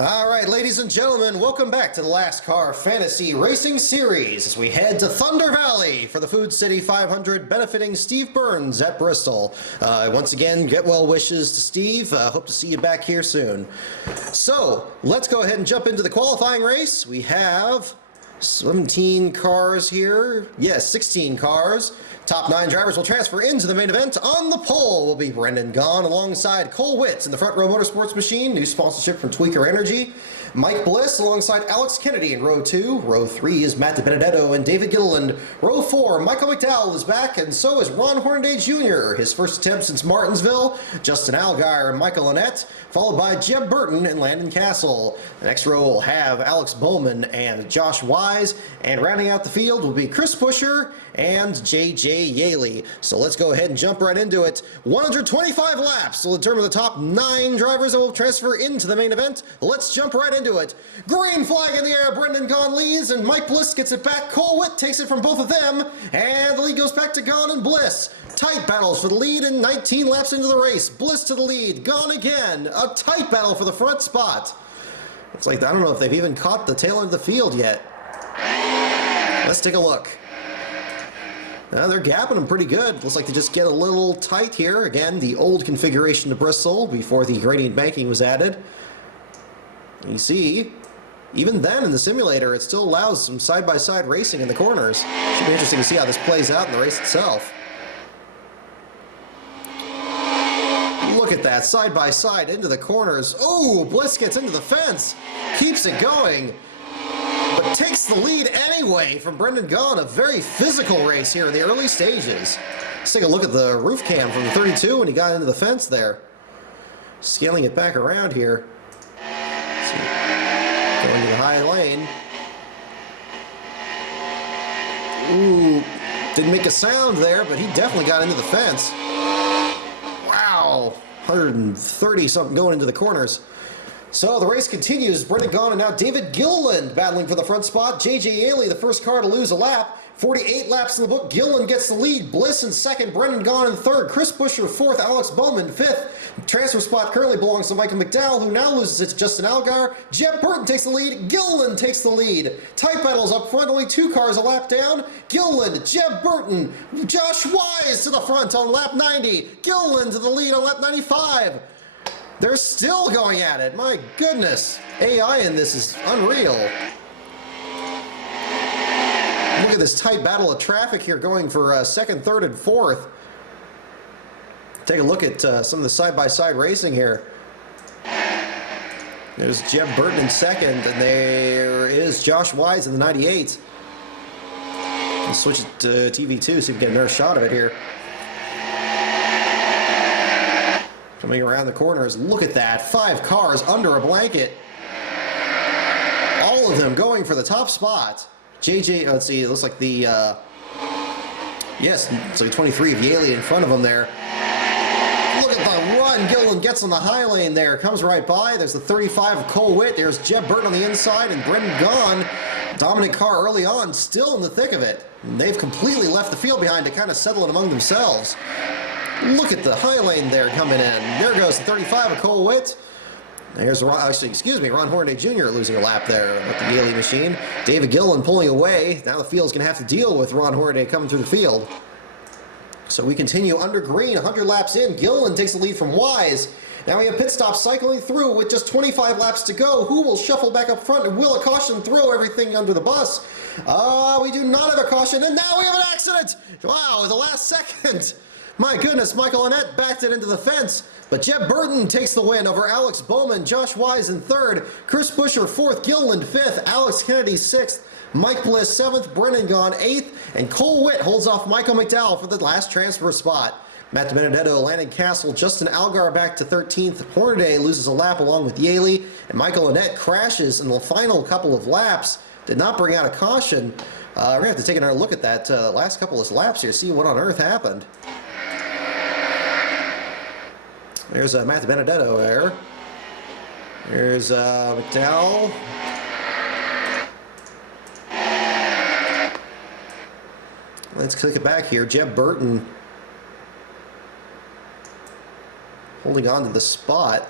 All right, ladies and gentlemen, welcome back to the LASTCAR Fantasy Racing Series as we head to Thunder Valley for the Food City 500 benefiting Steve Burns at Bristol. Once again, get well wishes to Steve. Hope to see you back here soon. So, let's go ahead and jump into the qualifying race. We have 17 cars here. Yes, 16 cars. Top 9 drivers will transfer into the main event. On the pole will be Brendan Gaughan alongside Cole Whitt in the Front Row Motorsports Machine. New sponsorship from Tweaker Energy. Mike Bliss alongside Alex Kennedy in row 2. Row 3 is Matt DiBenedetto and David Gilliland. Row 4, Michael McDowell is back, and so is Ron Hornaday Jr. His first attempt since Martinsville. Justin Allgaier and Michael Annett, followed by Jeb Burton and Landon Castle. The next row will have Alex Bowman and Josh Wise, and rounding out the field will be Chris Buescher and J.J. Yaley. So let's go ahead and jump right into it. 125 laps will determine the top 9 drivers that will transfer into the main event. Let's jump right into it. Green flag in the air. Brendan Gaughan leads, and Mike Bliss gets it back. Cole Whitt takes it from both of them, and the lead goes back to Gaughan and Bliss. Tight battles for the lead, and 19 laps into the race. Bliss to the lead. Gaughan again. A tight battle for the front spot. Looks like, I don't know if they've even caught the tail end of the field yet. Let's take a look. They're gapping them pretty good. Looks like they just get a little tight here. Again, the old configuration to Bristol before the gradient banking was added. You see, even then in the simulator, it still allows some side-by-side racing in the corners. Should be interesting to see how this plays out in the race itself. Look at that, side-by-side into the corners. Oh, Bliss gets into the fence. Keeps it going. But takes the lead anyway from Brendan Gaughan. A very physical race here in the early stages. Let's take a look at the roof cam from the 32 when he got into the fence there. Scaling it back around here. Going to the high lane. Ooh, didn't make a sound there, but he definitely got into the fence. Wow, 130 something going into the corners. So the race continues. Brendan Gaughan and now David Gilliland battling for the front spot. J.J. Yaley, the first car to lose a lap. 48 laps in the book. Gilliland gets the lead. Bliss in second. Brendan Gaughan in third. Chris Buescher fourth. Alex Bowman fifth. Transfer spot currently belongs to Michael McDowell, who now loses it to Justin Allgaier. Jeb Burton takes the lead. Gilliland takes the lead. Tight battles up front. Only 2 cars a lap down. Gilliland, Jeb Burton, Josh Wise to the front on lap 90. Gilliland to the lead on lap 95. They're still going at it. My goodness. AI in this is unreal. Look at this tight battle of traffic here going for second, third, and fourth. Take a look at some of the side-by-side racing here. There's Jeb Burton in second, and there is Josh Wise in the 98. Let's switch it to TV2 so you can get another shot of it here. Coming around the corners, look at that. 5 cars under a blanket. All of them going for the top spot. JJ, let's see, it looks like the, yes, it's like 23 of Yaley in front of him there. Look at the run. Gilliland gets on the high lane there, comes right by. There's the 35 of Cole Whitt. There's Jeb Burton on the inside, and Brendan Gaughan, dominant car early on, still in the thick of it. And they've completely left the field behind to kind of settle it among themselves. Look at the high lane there coming in. There goes the 35 of Cole Whitt. There's Ron Hornaday Jr. losing a lap there with the Yaley machine. David Gilliland pulling away. Now the field's going to have to deal with Ron Hornaday coming through the field. So we continue under green, 100 laps in. Gilliland takes the lead from Wise. Now we have pit stop cycling through with just 25 laps to go. Who will shuffle back up front, and will a caution throw everything under the bus? We do not have a caution, and now we have an accident! Wow, at the last second. My goodness, Michael Annett backed it into the fence, but Jeb Burton takes the win over Alex Bowman, Josh Wise in third, Chris Buescher fourth, Gilliland fifth, Alex Kennedy sixth, Mike Bliss seventh, Brendan Gaughan eighth, and Cole Whitt holds off Michael McDowell for the last transfer spot. Matt DiBenedetto, Landon Castle, Justin Allgaier back to 13th. Hornaday loses a lap along with Yaley, and Michael Annett crashes in the final couple of laps. Did not bring out a caution. We're going to have to take another look at that last couple of laps here, see what on earth happened. There's Matt DiBenedetto there. There's McDowell. Let's click it back here. Jeb Burton holding on to the spot.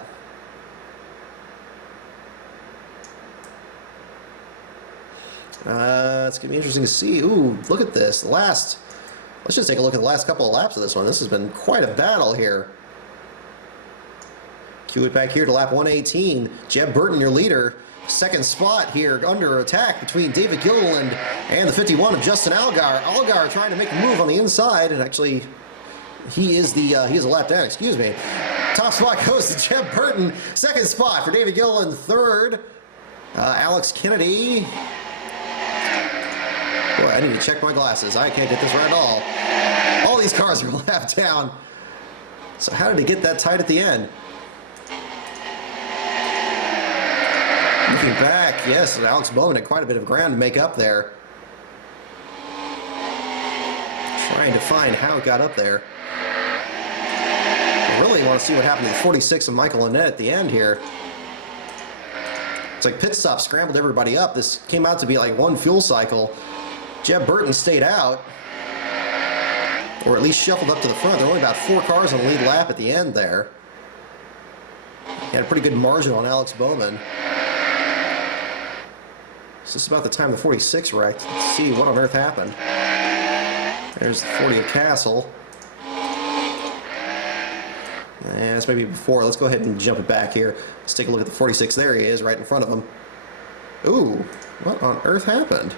It's going to be interesting to see. Ooh, look at this. Let's just take a look at the last couple of laps of this one. This has been quite a battle here. Cue it back here to lap 118. Jeb Burton, your leader. Second spot here under attack between David Gilliland and the 51 of Justin Allgaier. Allgaier trying to make a move on the inside, and actually he is a lap down, excuse me. Top spot goes to Jeb Burton. Second spot for David Gilliland. Third, Alex Kennedy. Boy, I need to check my glasses. I can't get this right at all. All these cars are a lap down. So how did he get that tight at the end? Looking back, yes, and Alex Bowman had quite a bit of ground to make up there. Trying to find how it got up there. I really want to see what happened to the 46 of Michael Annett at the end here. It's like pit stop scrambled everybody up. This came out to be like one fuel cycle. Jeb Burton stayed out, or at least shuffled up to the front. There were only about 4 cars on the lead lap at the end there. He had a pretty good margin on Alex Bowman. It's just about the time the 46 wrecked. Let's see what on earth happened. There's the 40 of Castle. And that's maybe before. Let's go ahead and jump it back here. Let's take a look at the 46. There he is, right in front of him. Ooh, what on earth happened?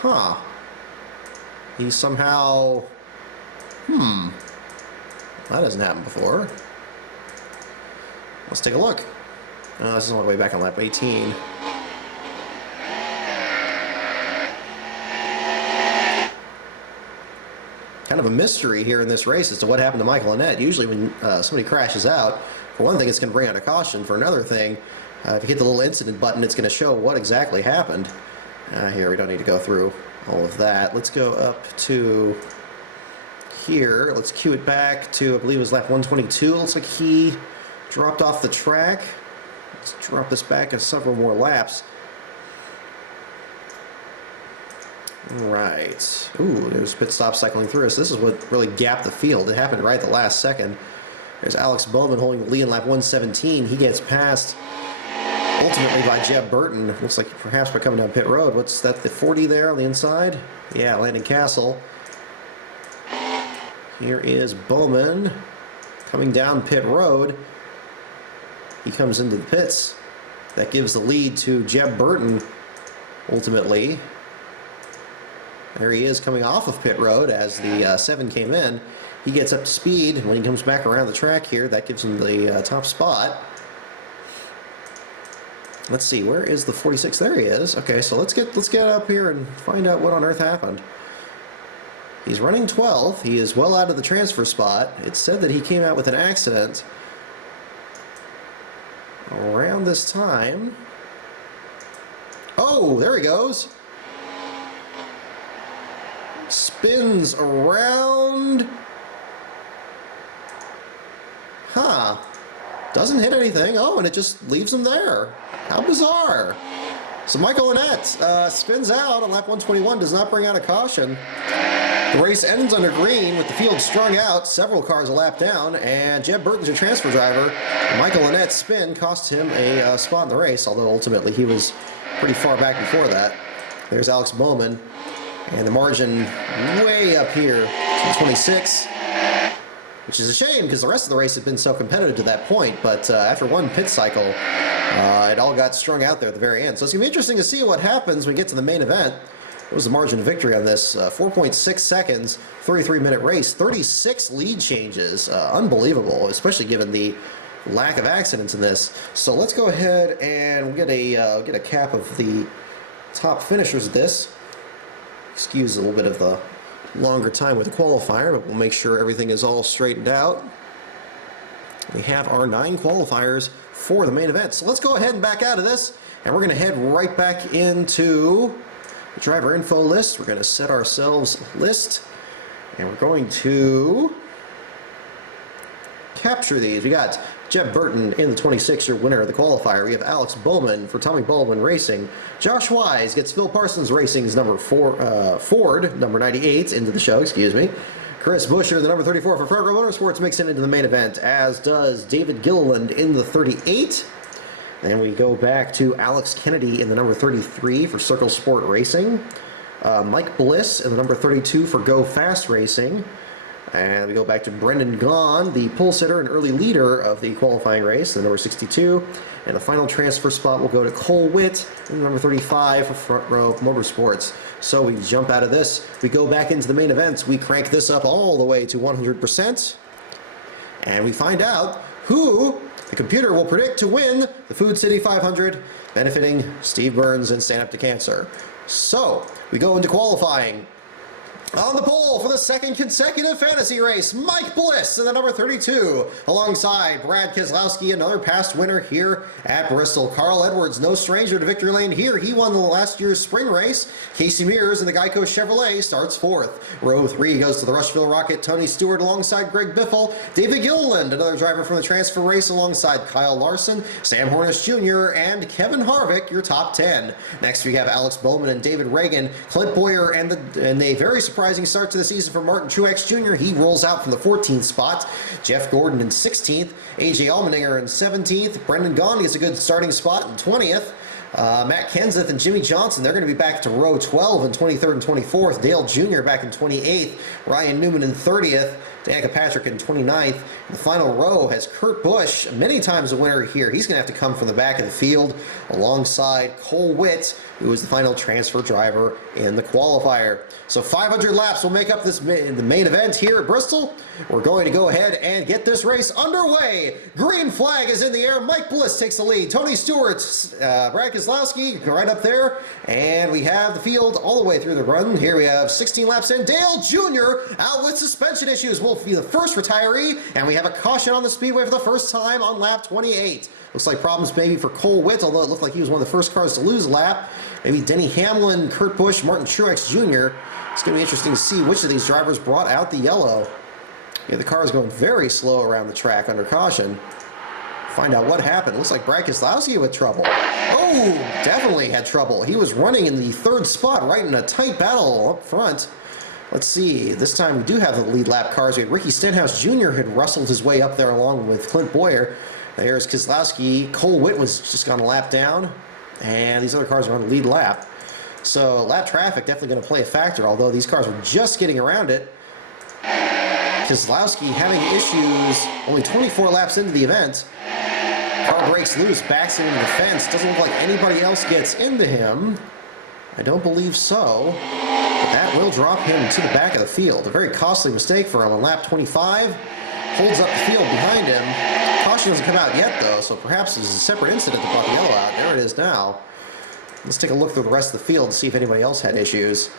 Huh. He somehow... That hasn't happened before. Let's take a look. This is all the way back on lap 18. Kind of a mystery here in this race as to what happened to Michael Annett. Usually when somebody crashes out, for one thing, it's going to bring out a caution. For another thing, if you hit the little incident button, it's going to show what exactly happened. Here, we don't need to go through all of that. Let's go up to here. Let's cue it back to, I believe it was lap 122. Looks like he dropped off the track. Let's drop this back a several more laps. Right. Ooh, there's pit stop cycling through us. This is what really gapped the field. It happened right at the last second. There's Alex Bowman holding the lead in lap 117. He gets passed ultimately by Jeb Burton. Looks like perhaps by coming down pit road. What's that, the 40 there on the inside? Yeah, Landon Castle. Here is Bowman coming down pit road. He comes into the pits. That gives the lead to Jeb Burton ultimately. There he is coming off of pit road as the 7 came in. He gets up to speed. When he comes back around the track here, that gives him the top spot. Let's see, where is the 46? There he is. Okay, so let's get up here and find out what on earth happened. He's running 12th. He is well out of the transfer spot. It's said that he came out with an accident around this time. Oh, there he goes. Spins around. Huh. Doesn't hit anything. Oh, and it just leaves him there. How bizarre. So Michael Annett spins out on lap 121, does not bring out a caution. The race ends under green with the field strung out, several cars a lap down, and Jeb Burton's your transfer driver. Michael Annett's spin cost him a spot in the race, although ultimately he was pretty far back before that. There's Alex Bowman. And the margin way up here to 26, which is a shame because the rest of the race had been so competitive to that point. But after one pit cycle, it all got strung out there at the very end. So it's going to be interesting to see what happens when we get to the main event. It was the margin of victory on this 4.6 seconds, 33-minute race, 36 lead changes. Unbelievable, especially given the lack of accidents in this. So let's go ahead and get a cap of the top finishers of this. Excuse a little bit of the longer time with the qualifier, but we'll make sure everything is all straightened out. We have our 9 qualifiers for the main event. So let's go ahead and back out of this, and we're going to head right back into the driver info list. We're going to set ourselves a list, and we're going to capture these. We got Jeb Burton in the 26, your winner of the qualifier. We have Alex Bowman for Tommy Baldwin Racing. Josh Wise gets Phil Parsons Racing's number Ford, number 98, into the show, excuse me. Chris Buescher, the number 34 for Fargo Motorsports, makes it into the main event, as does David Gilliland in the 38. Then we go back to Alex Kennedy in the number 33 for Circle Sport Racing. Mike Bliss in the number 32 for Go Fast Racing. And we go back to Brendan Gaughan, the pole sitter and early leader of the qualifying race, the number 62. And the final transfer spot will go to Cole Witt in the number 35 for Front Row Motorsports. So we jump out of this, we go back into the main events, we crank this up all the way to 100%, and we find out who the computer will predict to win the Food City 500, benefiting Steve Burns and Stand Up to Cancer. So we go into qualifying. On the pole for the second consecutive fantasy race, Mike Bliss in the number 32, alongside Brad Keselowski, another past winner here at Bristol. Carl Edwards, no stranger to victory lane here. He won the last year's spring race. Casey Mears in the Geico Chevrolet starts fourth. Row 3 goes to the Rushville Rocket, Tony Stewart alongside Greg Biffle. David Gilliland, another driver from the transfer race, alongside Kyle Larson, Sam Hornish Jr., and Kevin Harvick, your top 10. Next we have Alex Bowman and David Reagan, Clint Boyer, and a very surprising start to the season for Martin Truex Jr. He rolls out from the 14th spot. Jeff Gordon in 16th. AJ Allmendinger in 17th. Brendan Gaughan gets a good starting spot in 20th. Matt Kenseth and Jimmy Johnson, they're going to be back to row 12 in 23rd and 24th. Dale Jr. back in 28th. Ryan Newman in 30th. Danica Patrick in 29th. The final row has Kurt Busch, many times a winner here. He's going to have to come from the back of the field alongside Cole Witt, who was the final transfer driver in the qualifier. So 500 laps will make up the main event here at Bristol. We're going to go ahead and get this race underway. Green flag is in the air. Mike Bliss takes the lead. Tony Stewart, Brad Keselowski right up there. And we have the field all the way through the run. Here we have 16 laps in. Dale Jr. out with suspension issues will be the first retiree. And we have a caution on the speedway for the first time on lap 28. Looks like problems maybe for Cole Witt, although it looked like he was one of the first cars to lose a lap. Maybe Denny Hamlin, Kurt Busch, Martin Truex Jr. It's going to be interesting to see which of these drivers brought out the yellow. Yeah, the car is going very slow around the track under caution. Find out what happened. Looks like Brad Keselowski with trouble. Oh, definitely had trouble. He was running in the third spot, right in a tight battle up front. Let's see. This time we do have the lead lap cars. We had Ricky Stenhouse Jr. had rustled his way up there along with Clint Boyer. There's Keselowski. Cole Witt was just gone a lap down. And these other cars are on the lead lap. So lap traffic definitely going to play a factor, although these cars were just getting around it. Keselowski having issues only 24 laps into the event. Car breaks loose, backs into the fence. Doesn't look like anybody else gets into him. I don't believe so. But that will drop him to the back of the field. A very costly mistake for him on lap 25. Holds up the field behind him. Caution doesn't come out yet, though, so perhaps it's a separate incident that brought the yellow out. There it is now. Let's take a look through the rest of the field to see if anybody else had issues.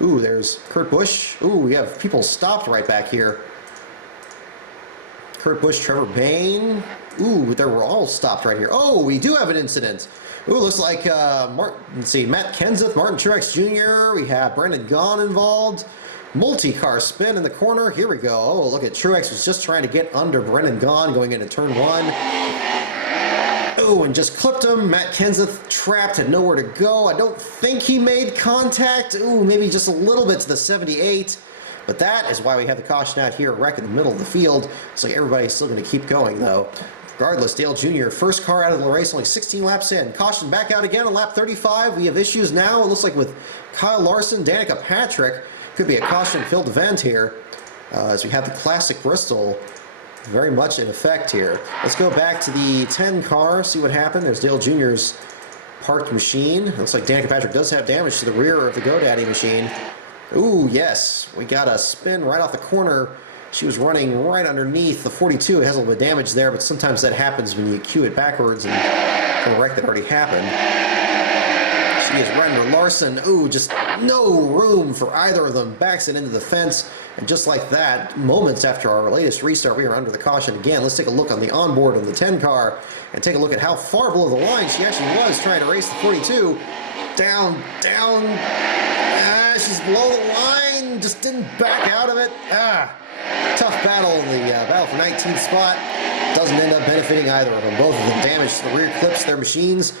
Ooh, there's Kurt Busch. Ooh, we have people stopped right back here. Kurt Busch, Trevor Bayne. Ooh, they were all stopped right here. Oh, we do have an incident. Ooh, looks like let's see, Matt Kenseth, Martin Truex Jr. We have Brendan Gaughan involved. Multi-car spin in the corner. Here we go. Oh, look at Truex was just trying to get under Brendan Gaughan going into turn 1. Oh, and just clipped him. Matt Kenseth trapped, had nowhere to go. I don't think he made contact. Ooh, maybe just a little bit to the 78. But that is why we have the caution out here, wreck in the middle of the field. So everybody's still going to keep going, though. Regardless, Dale Jr., first car out of the race, only 16 laps in. Caution back out again on lap 35. We have issues now, it looks like with Kyle Larson, Danica Patrick. Could be a caution-filled event here, as we have the Classic Bristol very much in effect here. Let's go back to the 10 car, see what happened. There's Dale Jr.'s parked machine. Looks like Danica Patrick does have damage to the rear of the GoDaddy machine. Ooh, yes, we got a spin right off the corner. She was running right underneath the 42. It has a little bit of damage there, but sometimes that happens when you cue it backwards and from a wreck that already happened. She is right under Larson. Ooh, just no room for either of them. Backs it into the fence. And just like that, moments after our latest restart, we are under the caution again. Let's take a look on the onboard of the 10 car and take a look at how far below the line she actually was trying to race the 42. Down. She's below the line. Just didn't back out of it. Tough battle in the battle for 19th spot. Doesn't end up benefiting either of them. Both of them damaged to the rear clips, their machines.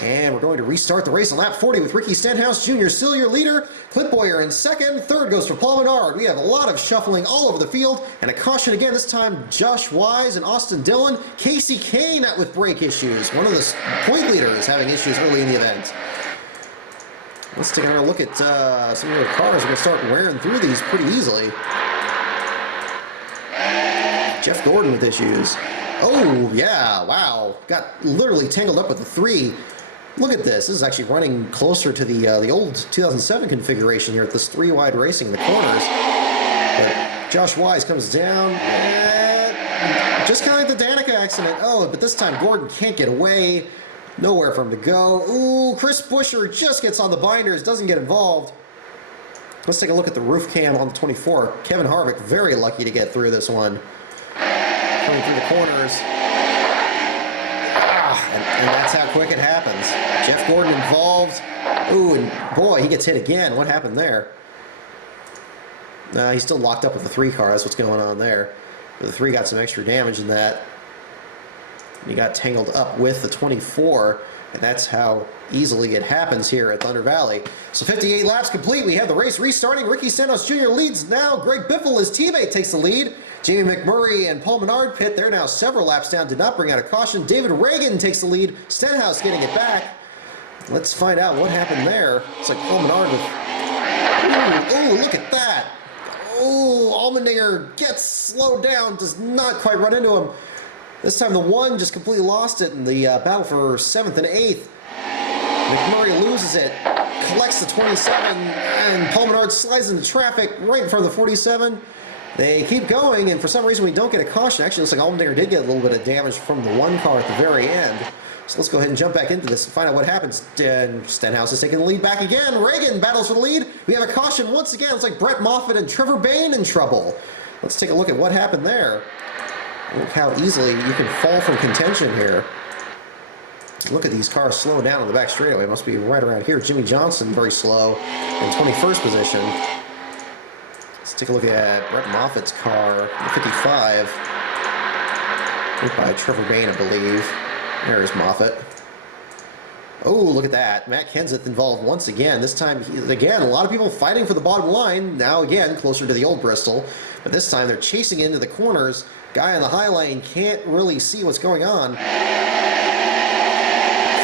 And we're going to restart the race on lap 40 with Ricky Stenhouse Jr. still your leader. Clint Boyer in second. Third goes for Paul Menard. We have a lot of shuffling all over the field. And a caution again, this time Josh Wise and Austin Dillon. Casey Kane out with brake issues. One of the point leaders having issues early in the event. Let's take another look at some of the cars. We're going to start wearing through these pretty easily. Jeff Gordon with issues. Oh, yeah, wow. Got literally tangled up with the 3. Look at this. This is actually running closer to the old 2007 configuration here at this 3-wide racing in the corners. But Josh Wise comes down. Just kind of like the Danica accident. Oh, but this time Gordon can't get away. Nowhere for him to go. Ooh, Chris Buescher just gets on the binders, doesn't get involved. Let's take a look at the roof cam on the 24. Kevin Harvick, very lucky to get through this one. Coming through the corners. And that's how quick it happens. Jeff Gordon involved. Ooh, and boy, he gets hit again. What happened there? He's still locked up with the 3 car. That's what's going on there. But the 3 got some extra damage in that. He got tangled up with the 24, and that's how easily it happens here at Thunder Valley. So 58 laps complete. We have the race restarting. Ricky Stenhouse Jr. leads now. Greg Biffle, his teammate, takes the lead. Jamie McMurray and Paul Menard pit. They're now several laps down. Did not bring out a caution. David Reagan takes the lead. Stenhouse getting it back. Let's find out what happened there. It's like Paul Menard with... Ooh, look at that. Oh, Allmendinger gets slowed down. Does not quite run into him. This time the 1 just completely lost it in the battle for 7th and 8th. McMurray loses it, collects the 27, and Paul Menard slides into traffic right in front of the 47. They keep going, and for some reason we don't get a caution. Actually, it looks like Allmendinger did get a little bit of damage from the 1 car at the very end. So let's go ahead and jump back into this and find out what happens. Stenhouse is taking the lead back again. Reagan battles for the lead. We have a caution once again. It's like Brett Moffitt and Trevor Bayne in trouble. Let's take a look at what happened there. Look how easily you can fall from contention here. Look at these cars slowing down on the back straightaway. It must be right around here. Jimmy Johnson very slow in 21st position. Let's take a look at Brett Moffitt's car, 55. By Trevor Bayne, I believe. There's Moffitt. Oh, look at that. Matt Kenseth involved once again. This time, again, a lot of people fighting for the bottom line. Now, again, closer to the old Bristol. But this time, they're chasing into the corners. Guy in the high lane can't really see what's going on.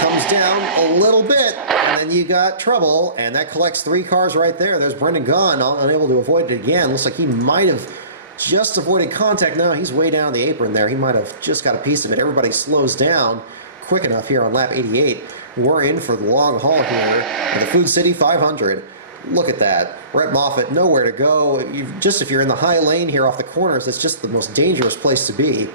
Comes down a little bit, and then you got trouble. And that collects 3 cars right there. There's Brendan Gaughan, unable to avoid it again. Looks like he might have just avoided contact. No, he's way down the apron there. He might have just got a piece of it. Everybody slows down quick enough here on lap 88. We're in for the long haul here in the Food City 500. Look at that. Brett Moffitt, nowhere to go. If you're in the high lane here off the corners, it's just the most dangerous place to be.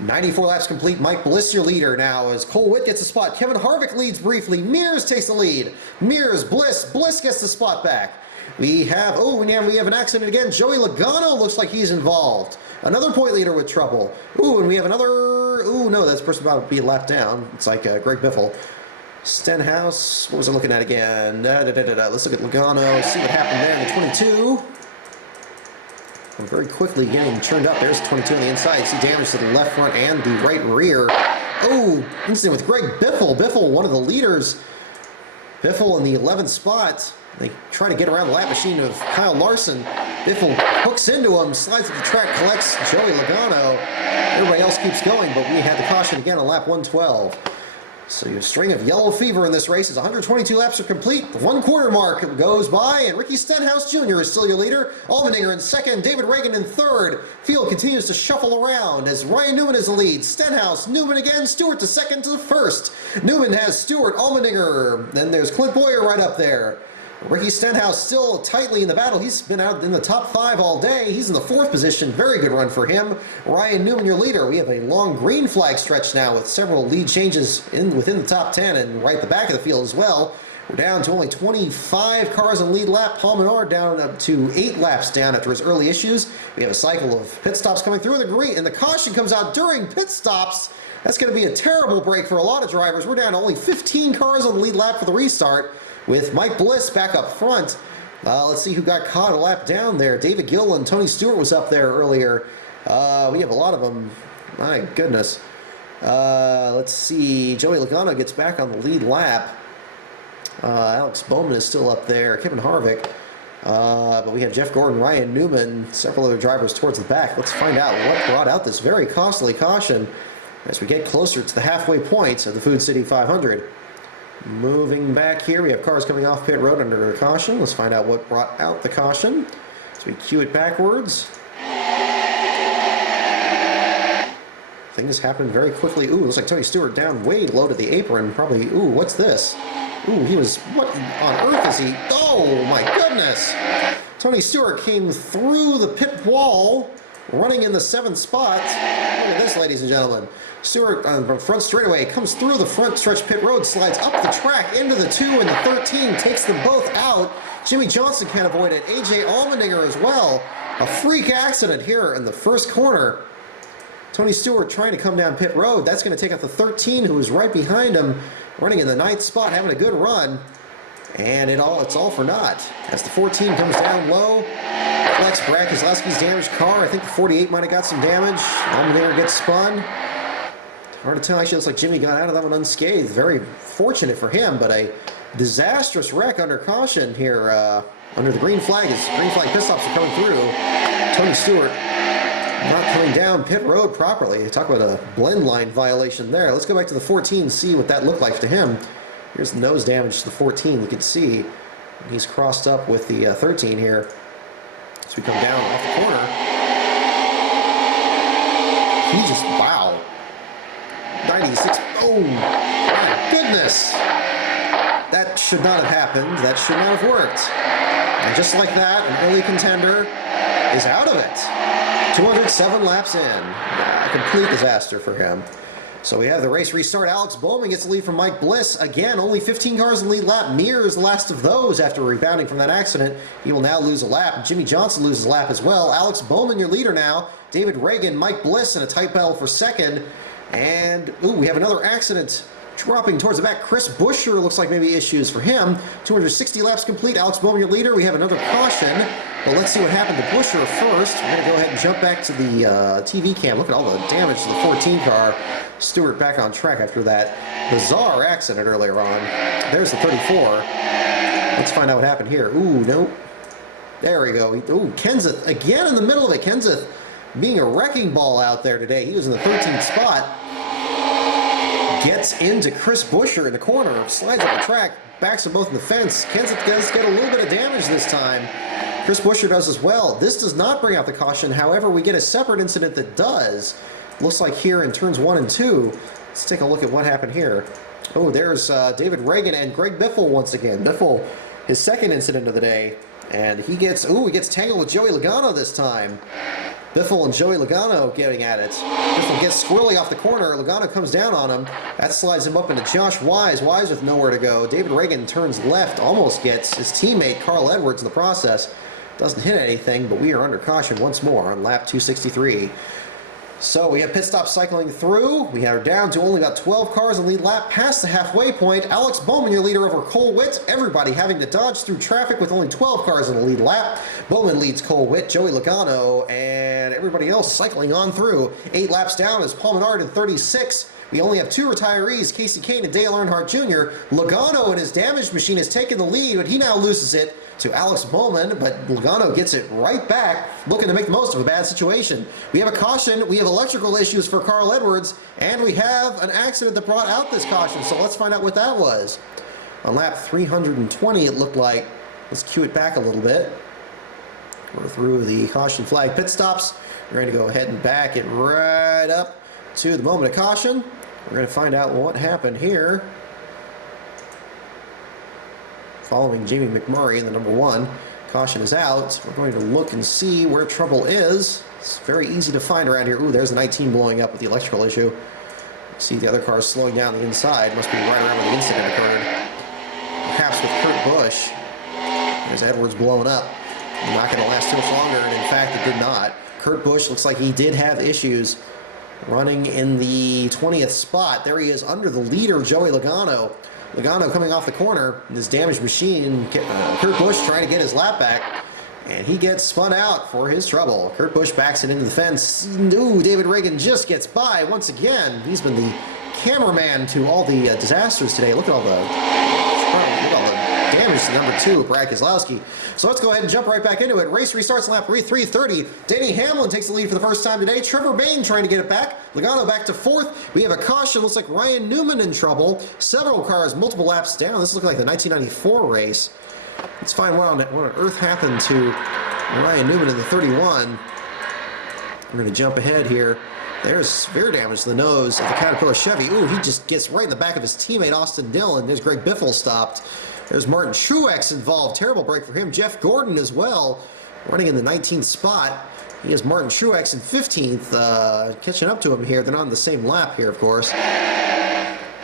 94 laps complete. Mike Bliss, your leader now, as Cole Witt gets a spot. Kevin Harvick leads briefly. Mears takes the lead. Mears, Bliss gets the spot back. We have an accident again. Joey Logano looks like he's involved. Another point leader with trouble. Ooh, and we have another... Ooh, no, that's person about to be lapped down. It's like Greg Biffle. Stenhouse, what was I looking at again? Let's look at Logano, see what happened there in the 22. And very quickly getting turned up. There's 22 on the inside. You see damage to the left front and the right rear. Oh, incident with Greg Biffle. Biffle, one of the leaders. Biffle in the 11th spot. They try to get around the lap machine of Kyle Larson. Biffle hooks into him, slides at the track, collects Joey Logano. Everybody else keeps going, but we had the caution again on lap 112. So your string of yellow fever in this race is 122 laps are complete. The 1/4 mark goes by, and Ricky Stenhouse Jr. is still your leader. Allmendinger in second, David Reagan in third. Field continues to shuffle around as Ryan Newman is the lead. Stenhouse, Newman again, Stewart to second to the first. Newman has Stewart, Allmendinger. Then there's Clint Boyer right up there. Ricky Stenhouse still tightly in the battle. He's been out in the top 5 all day. He's in the 4th position. Very good run for him. Ryan Newman, your leader. We have a long green flag stretch now with several lead changes within the top 10 and right at the back of the field as well. We're down to only 25 cars in lead lap. Paul Menard down up to 8 laps down after his early issues. We have a cycle of pit stops coming through the green, and the caution comes out during pit stops. That's going to be a terrible break for a lot of drivers. We're down to only 15 cars on the lead lap for the restart, with Mike Bliss back up front. Let's see who got caught a lap down there. David Gill and Tony Stewart was up there earlier. We have a lot of them. My goodness. Let's see. Joey Logano gets back on the lead lap. Alex Bowman is still up there. Kevin Harvick. But we have Jeff Gordon, Ryan Newman, several other drivers towards the back. Let's find out what brought out this very costly caution as we get closer to the halfway point of the Food City 500. Moving back here, we have cars coming off pit road under a caution. Let's find out what brought out the caution. So we cue it backwards. Things happen very quickly. Ooh, looks like Tony Stewart down way low to the apron. Probably, ooh, what's this? Ooh, he was, what on earth is he? Oh, my goodness. Tony Stewart came through the pit wall, running in the 7th spot. Look at this, ladies and gentlemen. Stewart on the front straightaway comes through the front stretch pit road, slides up the track into the 2 and the 13, takes them both out. Jimmy Johnson can't avoid it. AJ Allmendinger as well. A freak accident here in the first corner. Tony Stewart trying to come down pit road. That's going to take out the 13, who was right behind him, running in the 9th spot, having a good run. And it's all for naught. As the 14 comes down low, Flex Brad Keselowski's damaged car. I think the 48 might have got some damage. Allmendinger gets spun. Hard to tell. Actually, looks like Jimmy got out of that one unscathed. Very fortunate for him, but a disastrous wreck under caution here under the green flag. As green flag pit stops are coming through. Tony Stewart not coming down pit road properly. Talk about a blend line violation there. Let's go back to the 14 and see what that looked like to him. Here's the nose damage to the 14. You can see he's crossed up with the 13 here. As we come down off the corner. He just, wow. 96. Oh, my goodness. That should not have happened. That should not have worked. And just like that, an early contender is out of it. 207 laps in. A complete disaster for him. So we have the race restart. Alex Bowman gets the lead from Mike Bliss. Again, only 15 cars in the lead lap. Mir is the last of those after rebounding from that accident. He will now lose a lap. Jimmy Johnson loses a lap as well. Alex Bowman, your leader now. David Reagan, Mike Bliss in a tight battle for second. And, ooh, we have another accident dropping towards the back. Chris Buescher looks like maybe issues for him. 260 laps complete. Alex Bowman, your leader. We have another caution. But let's see what happened to Buescher first. We're going to go ahead and jump back to the TV cam. Look at all the damage to the 14 car. Stewart back on track after that bizarre accident earlier on. There's the 34. Let's find out what happened here. Ooh, no. There we go. Ooh, Kenseth again in the middle of it. Kenseth being a wrecking ball out there today. He was in the 13th spot. Gets into Chris Buescher in the corner. Slides up the track. Backs them both in the fence. Kenseth does get a little bit of damage this time. Chris Buescher does as well. This does not bring out the caution. However, we get a separate incident that does. Looks like here in turns 1 and 2. Let's take a look at what happened here. Oh, there's David Reagan and Greg Biffle once again. Biffle, his second incident of the day. And he gets tangled with Joey Logano this time. Biffle and Joey Logano getting at it. Biffle gets squirrely off the corner. Logano comes down on him. That slides him up into Josh Wise. Wise with nowhere to go. David Reagan turns left, almost gets his teammate Carl Edwards in the process. Doesn't hit anything, but we are under caution once more on lap 263. So we have pit stop cycling through. We are down to only about 12 cars in the lead lap past the halfway point. Alex Bowman, your leader over Cole Witt. Everybody having to dodge through traffic with only 12 cars in the lead lap. Bowman leads Cole Witt, Joey Logano, and everybody else cycling on through. 8 laps down is Paul Menard in 36. We only have 2 retirees, Casey Kane and Dale Earnhardt Jr. Logano and his damaged machine has taken the lead, but he now loses it to Alex Bowman, but Logano gets it right back, looking to make the most of a bad situation. We have a caution, we have electrical issues for Carl Edwards, and we have an accident that brought out this caution, so let's find out what that was. On lap 320, it looked like. Let's cue it back a little bit. We're through the caution flag pit stops. We're going to go ahead and back it right up to the moment of caution. We're going to find out what happened here. Following Jamie McMurray in the number 1. Caution is out. We're going to look and see where trouble is. It's very easy to find around here. Ooh, there's the 19 blowing up with the electrical issue. See the other cars slowing down the inside. Must be right around where the incident occurred. Perhaps with Kurt Busch. There's Edwards blowing up. Not going to last too much longer, and in fact it did not. Kurt Busch looks like he did have issues running in the 20th spot. There he is under the leader, Joey Logano. Logano coming off the corner in his damaged machine. Kurt Busch trying to get his lap back. And he gets spun out for his trouble. Kurt Busch backs it into the fence. Ooh, David Reagan just gets by once again. He's been the cameraman to all the disasters today. Look at all the damage to number 2, Brad Keselowski. So let's go ahead and jump right back into it. Race restarts lap 3:30. Denny Hamlin takes the lead for the first time today. Trevor Bayne trying to get it back. Logano back to 4th. We have a caution. Looks like Ryan Newman in trouble. Several cars, multiple laps down. This is looking like the 1994 race. Let's find what on earth happened to Ryan Newman in the 31. We're going to jump ahead here. There's severe damage to the nose of the Caterpillar Chevy. Ooh, he just gets right in the back of his teammate Austin Dillon. There's Greg Biffle stopped. There's Martin Truex involved. Terrible break for him. Jeff Gordon as well, running in the 19th spot. He has Martin Truex in 15th, catching up to him here. They're not on the same lap here, of course.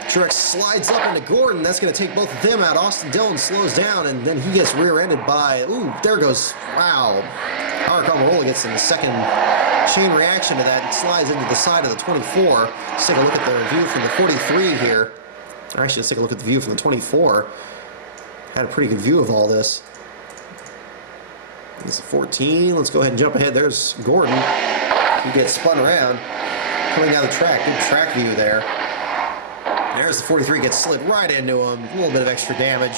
Truex slides up into Gordon. That's going to take both of them out. Austin Dillon slows down, and then he gets rear-ended by... Ooh, there goes... Wow. Howard Almirola gets in the second chain reaction to that and slides into the side of the 24. Let's take a look at the view from the 43 here. Or actually, let's take a look at the view from the 24. Had a pretty good view of all this. This is 14. Let's go ahead and jump ahead. There's Gordon. He gets spun around. Coming down the track. Good track view there. There's the 43, gets slid right into him. A little bit of extra damage.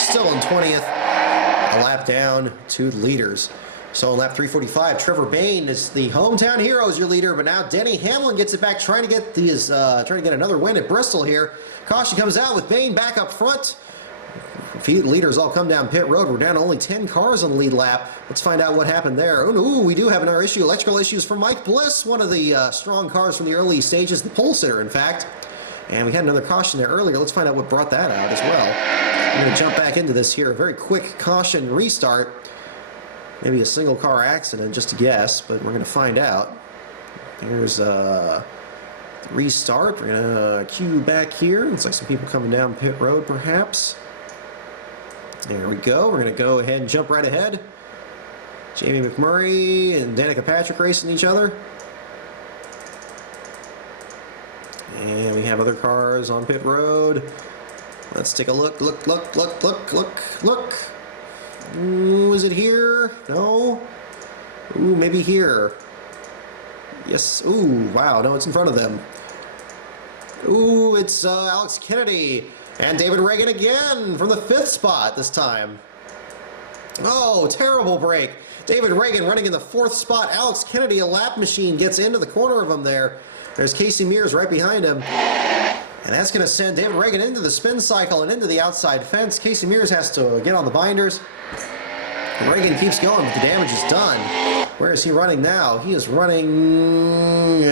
Still in 20th. A lap down to the leaders. So in lap 345, Trevor Bayne is the hometown hero as your leader, but now Denny Hamlin gets it back, trying to get another win at Bristol here. Caution comes out with Bayne back up front. Leaders all come down pit road. We're down to only 10 cars on the lead lap. Let's find out what happened there. Ooh, we do have another issue. Electrical issues for Mike Bliss, one of the strong cars from the early stages, the pole sitter, in fact. And we had another caution there earlier. Let's find out what brought that out as well. I'm going to jump back into this here. A very quick caution restart. Maybe a single car accident, just a guess, but we're going to find out. Here's a restart. We're going to cue back here. Looks like some people coming down pit road, perhaps. There we go. We're going to go ahead and jump right ahead. Jamie McMurray and Danica Patrick racing each other. And we have other cars on pit road. Let's take a look. Look. Ooh, is it here? No. Ooh, maybe here. Yes. Ooh, wow. No, it's in front of them. Ooh, it's Alex Kennedy. And David Reagan again from the 5th spot this time. Oh, terrible break. David Reagan running in the 4th spot. Alex Kennedy, a lap machine, gets into the corner of him there. There's Casey Mears right behind him. And that's going to send David Reagan into the spin cycle and into the outside fence. Casey Mears has to get on the binders. Reagan keeps going, but the damage is done. Where is he running now? He is running... there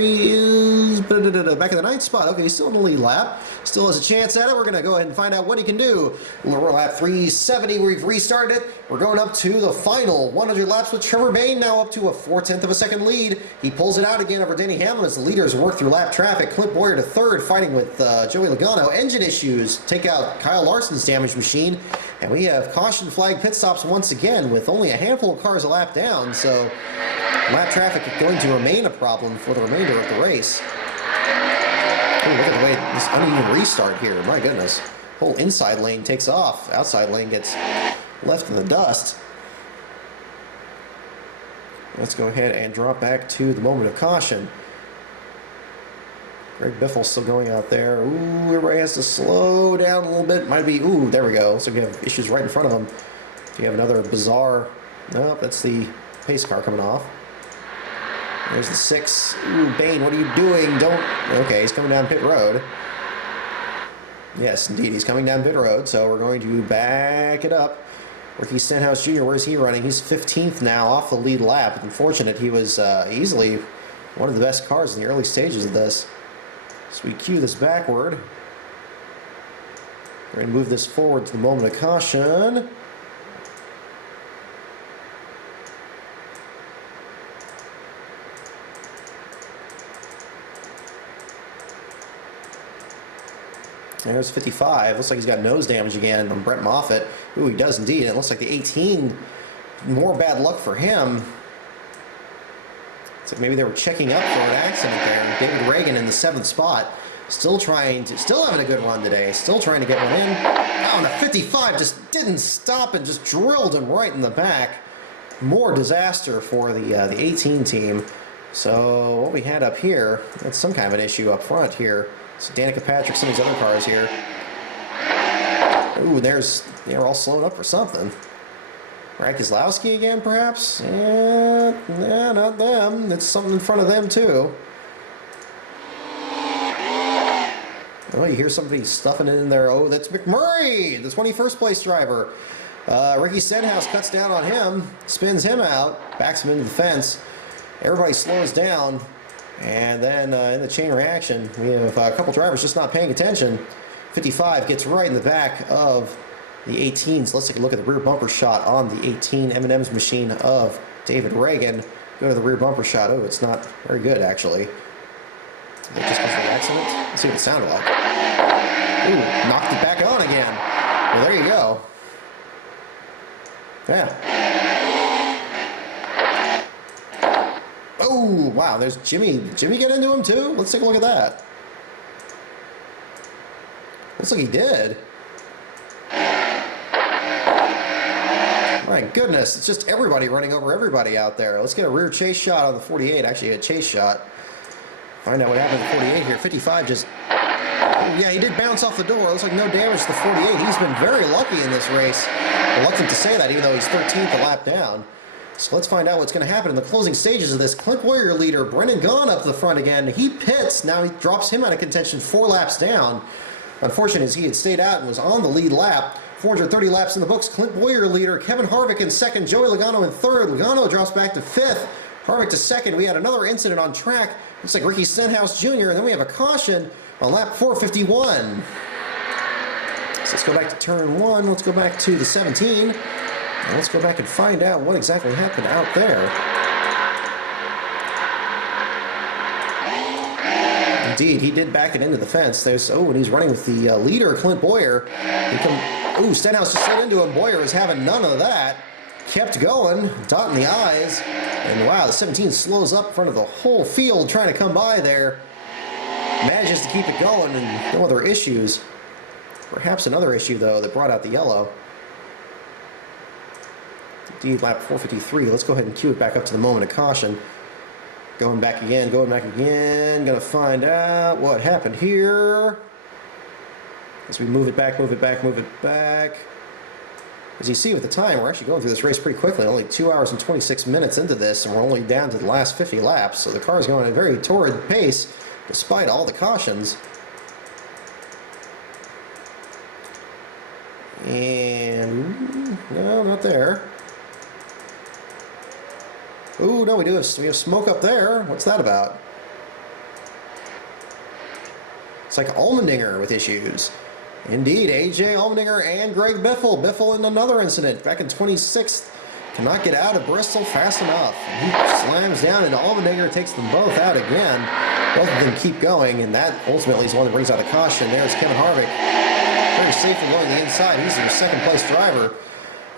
he is. Back in the 9th spot. Okay, he's still in the lead lap. Still has a chance at it. We're going to go ahead and find out what he can do. We're lap 370. We've restarted it. We're going up to the final 100 laps with Trevor Bayne now up to a 4/10 of a second lead. He pulls it out again over Denny Hamlin as the leaders work through lap traffic. Clint Boyer to 3rd, fighting with Joey Logano. Engine issues take out Kyle Larson's damaged machine. And we have caution flag pit stops once again with only a handful of cars a lap down. So lap traffic is going to remain a problem for the remainder of the race. Oh, look at the way this uneven restart here. My goodness. Whole inside lane takes off. Outside lane gets left in the dust. Let's go ahead and drop back to the moment of caution. Greg Biffle still going out there. Ooh, everybody has to slow down a little bit. Might be, ooh, there we go. So we have issues right in front of them. Do you have another bizarre, nope, that's the pace car coming off. There's the 6. Ooh, Bayne, what are you doing? Don't, okay, he's coming down pit road. Yes, indeed, he's coming down pit road, so we're going to back it up. Ricky Stenhouse Jr., where's he running? He's 15th now off the lead lap. Unfortunate, he was easily one of the best cars in the early stages of this. So we cue this backward. We're going to move this forward to the moment of caution. There's 55. Looks like he's got nose damage again on Brett Moffitt. Ooh, he does indeed. And it looks like the 18, more bad luck for him. It's like maybe they were checking up for an accident there. David Reagan in the 7th spot. Still having a good run today. Still trying to get one in. Oh, and the 55 just didn't stop and just drilled him right in the back. More disaster for the 18 team. So what we had up here, that's some kind of an issue up front here. So Danica Patrick, some of these other cars here. Ooh, they're all slowing up for something. Keselowski again, perhaps? Yeah, not them. It's something in front of them, too. Oh, you hear somebody stuffing it in there. Oh, that's McMurray, the 21st place driver. Ricky Stenhouse cuts down on him, spins him out, backs him into the fence. Everybody slows down, and then in the chain reaction, we have a couple drivers just not paying attention. 55 gets right in the back of the 18s. Let's take a look at the rear bumper shot on the 18 M&M's machine of David Reagan. Go to the rear bumper shot. Oh, it's not very good, actually. It just because of the accident. Let's see what it sounded like. Ooh, knocked it back on again. Well, there you go. Yeah. Oh, wow, there's Jimmy. Did Jimmy get into him too? Let's take a look at that. Looks like he did. My goodness, it's just everybody running over everybody out there. Let's get a rear chase shot on the 48. Actually, a chase shot. Find out what happened to the 48 here. 55 just... Oh, yeah, he did bounce off the door. Looks like no damage to the 48. He's been very lucky in this race. Reluctant to say that, even though he's 13th a lap down. So let's find out what's going to happen in the closing stages of this. Clint Boyer leader, Brendan Gaughan up to the front again. He pits. Now he drops him out of contention 4 laps down. Unfortunate as he had stayed out and was on the lead lap. 430 laps in the books. Clint Boyer leader, Kevin Harvick in second, Joey Logano in third. Logano drops back to 5th. Harvick to second. We had another incident on track. Looks like Ricky Stenhouse Jr. And then we have a caution on lap 451. So let's go back to turn 1. Let's go back to the 17. And let's go back and find out what exactly happened out there. Indeed, he did back it into the fence. And he's running with the leader, Clint Boyer. Stenhouse just slid into him. Boyer was having none of that. Kept going, dotting the I's. And wow, the 17 slows up in front of the whole field trying to come by there. Manages to keep it going and no other issues. Perhaps another issue, though, that brought out the yellow. Indeed, lap 453. Let's go ahead and cue it back up to the moment of caution. Going back again. Gonna find out what happened here. As we move it back. As you see with the time, we're actually going through this race pretty quickly. Only 2 hours and 26 minutes into this, and we're only down to the last 50 laps. So the car is going at a very torrid pace, despite all the cautions. And no, not there. Ooh, no, we have smoke up there. What's that about? It's like Allmendinger with issues. Indeed, AJ Allmendinger and Greg Biffle. Biffle in another incident back in 26th. Cannot get out of Bristol fast enough. And he slams down into Allmendinger, takes them both out again. Both of them keep going, and that ultimately is one that brings out a caution. There's Kevin Harvick. Very safely going the inside. He's your second place driver.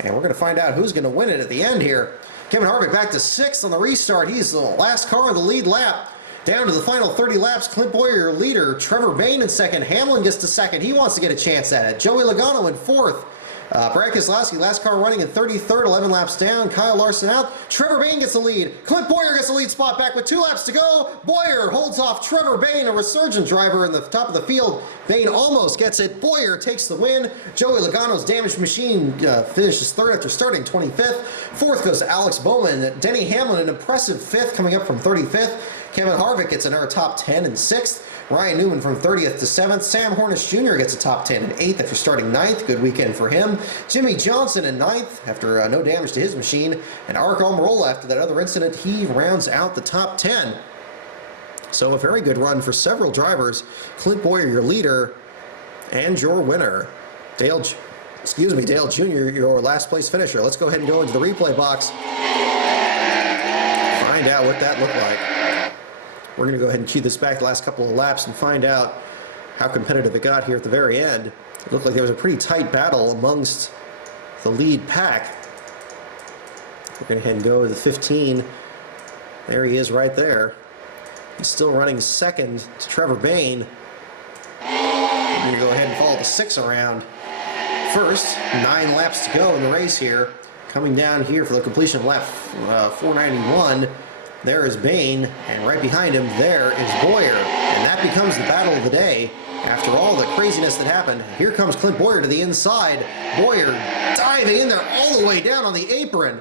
And we're going to find out who's going to win it at the end here. Kevin Harvick back to 6th on the restart. He's the last car on the lead lap. Down to the final 30 laps, Clint Boyer leader, Trevor Bayne in second, Hamlin gets to second. He wants to get a chance at it. Joey Logano in 4th. Brad Keselowski, last car running in 33rd, 11 laps down. Kyle Larson out. Trevor Bayne gets the lead. Clint Boyer gets the lead spot back with 2 laps to go. Boyer holds off Trevor Bayne, a resurgent driver in the top of the field. Bayne almost gets it. Boyer takes the win. Joey Logano's damaged machine finishes 3rd after starting 25th. 4th goes to Alex Bowman. Denny Hamlin, an impressive 5th, coming up from 35th. Kevin Harvick gets another top 10 in 6th. Ryan Newman from 30th to 7th. Sam Hornish Jr. gets a top 10 in 8th after starting 9th. Good weekend for him. Jimmy Johnson in 9th after no damage to his machine. And Ark Almirola, after that other incident, he rounds out the top 10. So a very good run for several drivers. Clint Boyer, your leader, and your winner. Dale Jr., your last place finisher. Let's go ahead and go into the replay box. Find out what that looked like. We're going to go ahead and cue this back the last couple of laps and find out how competitive it got here at the very end. It looked like there was a pretty tight battle amongst the lead pack. We're going to go ahead and go to the 15. There he is right there. He's still running second to Trevor Bayne. I'm going to go ahead and follow the 6 around first. 9 laps to go in the race here. Coming down here for the completion of lap 491, there is Bain, and right behind him there is Bowyer. And that becomes the battle of the day. After all the craziness that happened, here comes Clint Bowyer to the inside. Bowyer diving in there all the way down on the apron.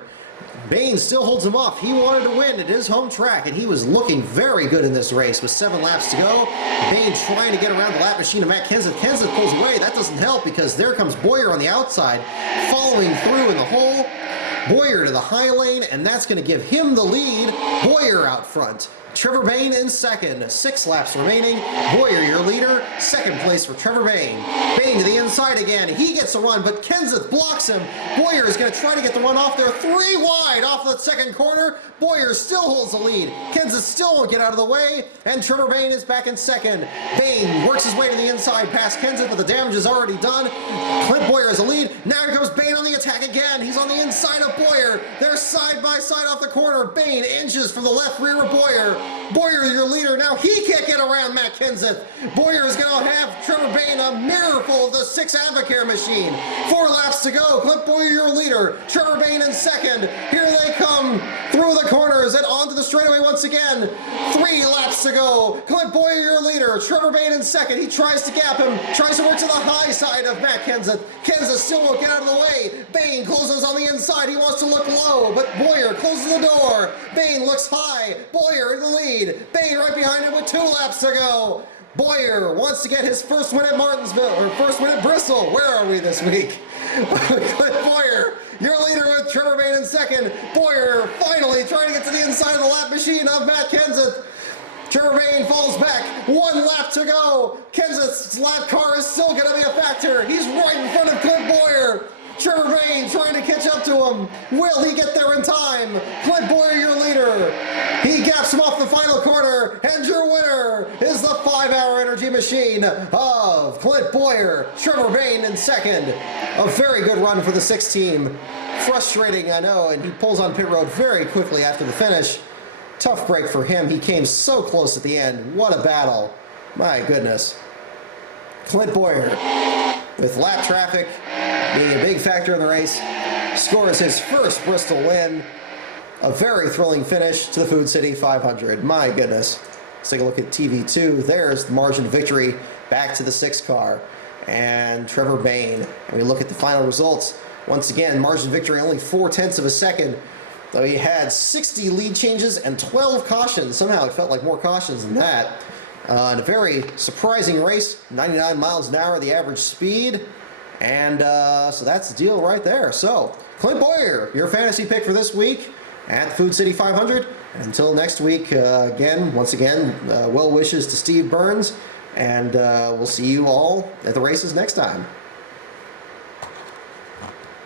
Bain still holds him off. He wanted to win at his home track, and he was looking very good in this race with 7 laps to go. Bain trying to get around the lap machine of Matt Kenseth. Kenseth pulls away. That doesn't help because there comes Bowyer on the outside, following through in the hole. Bowyer to the high lane, and that's going to give him the lead. Bowyer out front. Trevor Bayne in second. 6 laps remaining. Bowyer, your leader. Second place for Trevor Bayne. Bayne to the inside again. He gets a run, but Kenseth blocks him. Bowyer is going to try to get the run off there. 3 wide off the second corner. Bowyer still holds the lead. Kenseth still won't get out of the way, and Trevor Bayne is back in second. Bayne works his way to the inside past Kenseth, but the damage is already done. Clint Bowyer has a lead. Now here comes Bayne on the attack again. He's on the inside of Bowyer. They're side by side off the corner. Bayne inches from the left rear of Bowyer. Bowyer, your leader. Now he can't get around Matt Kenseth. Bowyer is going to have Trevor Bayne a mirror full of the 6 Advocare machine. 4 laps to go. Clint Bowyer, your leader. Trevor Bayne in second. Here they come through the corners and onto the straightaway once again. 3 laps to go. Clint Bowyer, your leader. Trevor Bayne in second. He tries to gap him. Tries to work to the high side of Matt Kenseth. Kenseth still won't get out of the way. Bayne closes on the inside. He wants to look low, but Bowyer closes the door. Bayne looks high. Bowyer in the lead. Bayne right behind him with 2 laps to go. Bowyer wants to get his first win at Martinsville, or first win at Bristol. Where are we this week? Clint Bowyer, your leader with Trevor Bayne in second. Bowyer finally trying to get to the inside of the lap machine of Matt Kenseth. Trevor Bayne falls back. 1 lap to go. Kenseth's lap car is still going to be a factor. He's right in front of Clint Bowyer. Trevor Bayne trying to catch up to him. Will he get there in time? Clint Bowyer, your leader. He gaps him off the final corner, and your winner is the 5-hour energy machine of Clint Bowyer. Trevor Bayne in second. A very good run for the 6 team. Frustrating, I know, and he pulls on pit road very quickly after the finish. Tough break for him. He came so close at the end. What a battle. My goodness. Clint Bowyer, with lap traffic being a big factor in the race, scores his first Bristol win. A very thrilling finish to the Food City 500. My goodness. Let's take a look at TV2. There's the margin of victory back to the 6 car and Trevor Bayne. And we look at the final results. Once again, margin of victory only 0.4 of a second. Though he had 60 lead changes and 12 cautions. Somehow it felt like more cautions than that. In a very surprising race, 99 miles an hour, the average speed. And so that's the deal right there. So, Clint Bowyer, your fantasy pick for this week at Food City 500. Until next week, once again, well wishes to Steve Burns. And we'll see you all at the races next time.